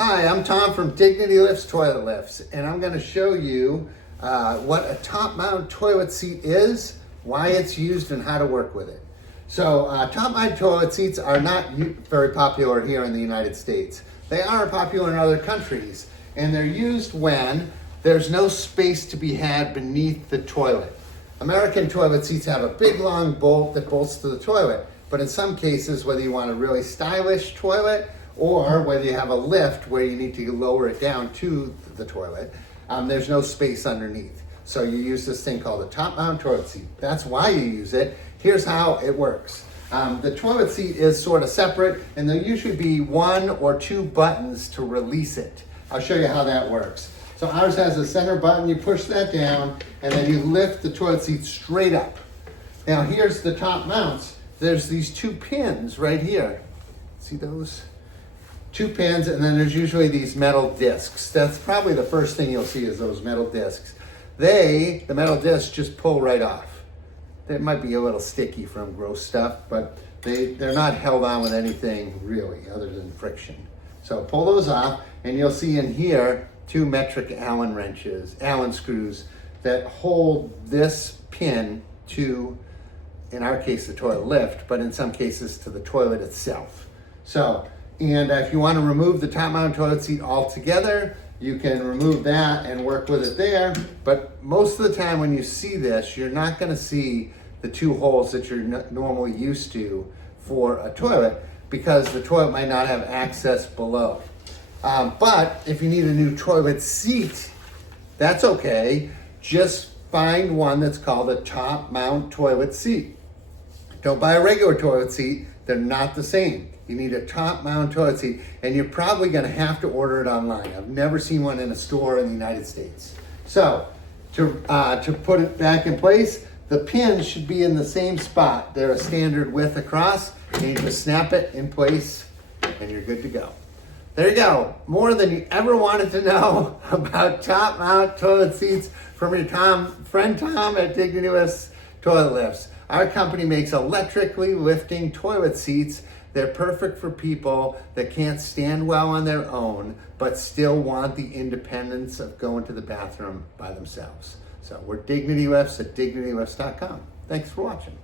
Hi, I'm Tom from Dignity Lifts Toilet Lifts, and I'm going to show you what a top-mount toilet seat is, why it's used, and how to work with it. So top-mount toilet seats are not very popular here in the United States. They are popular in other countries, and they're used when there's no space to be had beneath the toilet. American toilet seats have a big long bolt that bolts to the toilet, but in some cases, whether you want a really stylish toilet or whether you have a lift where you need to lower it down to the toilet, there's no space underneath. So you use this thing called a top-mount toilet seat. That's why you use it. Here's how it works. The toilet seat is sort of separate, and there'll usually be one or two buttons to release it. I'll show you how that works. So ours has a center button. You push that down, and then you lift the toilet seat straight up. Now here's the top mounts. There's these two pins right here. See those? Two pins, and then there's usually these metal discs. That's probably the first thing you'll see is those metal discs. The metal discs just pull right off. They might be a little sticky from gross stuff, but they're not held on with anything really other than friction. So pull those off, and you'll see in here two metric Allen wrenches, Allen screws that hold this pin to, in our case, the toilet lift, but in some cases to the toilet itself. And if you want to remove the top-mount toilet seat altogether, you can remove that and work with it there. But most of the time when you see this, you're not going to see the two holes that you're normally used to for a toilet because the toilet might not have access below. But if you need a new toilet seat, that's okay. Just find one that's called a top-mount toilet seat. Don't buy a regular toilet seat. They're not the same. You need a top-mount toilet seat, and you're probably going to have to order it online. I've never seen one in a store in the United States. So, to put it back in place, the pins should be in the same spot. They're a standard width across, and you just snap it in place, and you're good to go. There you go. More than you ever wanted to know about top-mount toilet seats from your friend Tom at Dignity Lifts Toilet Lifts. Our company makes electrically lifting toilet seats. They're perfect for people that can't stand well on their own, but still want the independence of going to the bathroom by themselves. So we're Dignity Lifts at dignitylifts.com. Thanks for watching.